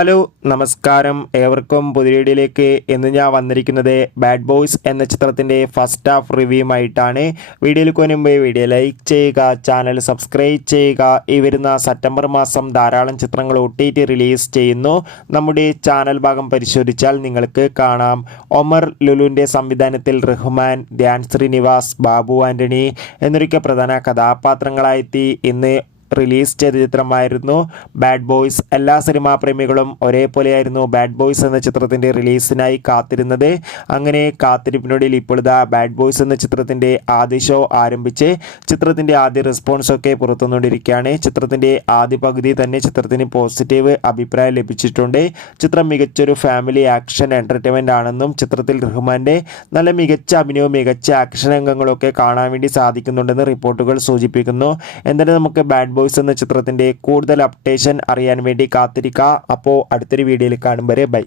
Hello നമസ്കാരം ഏവർക്കും പുതിയ വീഡിയോയിലേക്ക് ഇന്ന് ഞാൻ വന്നിരിക്കുന്നത് ബാഡ് ബോയ്സ് എന്ന ചിത്രത്തിൻ്റെ ഫസ്റ്റ് ഹാഫ് റിവ്യൂമായിട്ടാണ്. വീഡിയോയിലേക്ക് മുൻപ് വീഡിയോ ലൈക്ക് ചെയ്യുക, ചാനൽ സബ്സ്ക്രൈബ് ചെയ്യുക. ഈ വരുന്ന സെപ്റ്റംബർ മാസം ധാരാളം ചിത്രങ്ങൾ OTT റിലീസ് ചെയ്യുന്നു. നമ്മുടെ ചാനൽ ഭാഗം പരിശോധിച്ചാൽ നിങ്ങൾക്ക് കാണാം. ഒമർ ലുലുവിൻ്റെ സംവിധാനത്തിൽ റഹ്മാൻ, ധ്യാൻ ശ്രീനിവാസ്, ബാബു ആൻ്റണി എന്നൊക്കെ പ്രധാന കഥാപാത്രങ്ങളായെത്തി ഇന്ന് റിലീസ് ചെയ്ത ചിത്രമായിരുന്നു ബാഡ് ബോയ്സ്. എല്ലാ സിനിമാ പ്രേമികളും ഒരേപോലെയായിരുന്നു ബാഡ് ബോയ്സ് എന്ന ചിത്രത്തിൻ്റെ റിലീസിനായി കാത്തിരുന്നത്. അങ്ങനെ കാത്തിരിപ്പിനൊടുവിൽ ഇപ്പോൾ ഇതാ ബാഡ് ബോയ്സ് എന്ന ചിത്രത്തിൻ്റെ ആദ്യ ഷോ ആരംഭിച്ച് ചിത്രത്തിൻ്റെ ആദ്യ റെസ്പോൺസൊക്കെ പുറത്തുവന്നുകൊണ്ടിരിക്കുകയാണ്. ചിത്രത്തിൻ്റെ ആദ്യ പകുതി തന്നെ ചിത്രത്തിന് പോസിറ്റീവ് അഭിപ്രായം ലഭിച്ചിട്ടുണ്ട്. ചിത്രം മികച്ചൊരു ഫാമിലി ആക്ഷൻ എൻ്റർടൈൻമെൻ്റ് ആണെന്നും ചിത്രത്തിൽ റഹ്മാൻ്റെ നല്ല മികച്ച അഭിനയവും മികച്ച ആക്ഷൻ രംഗങ്ങളൊക്കെ കാണാൻ വേണ്ടി സാധിക്കുന്നുണ്ടെന്ന് റിപ്പോർട്ടുകൾ സൂചിപ്പിക്കുന്നു. എന്തായാലും നമുക്ക് ബാഡ് ബോയ്സ് എന്ന ചിത്രത്തിൻ്റെ കൂടുതൽ അപ്ഡേഷൻ അറിയാൻ വേണ്ടി കാത്തിരിക്കുക. അപ്പോൾ അടുത്തൊരു വീഡിയോയിൽ കാണും വരെ ബൈ.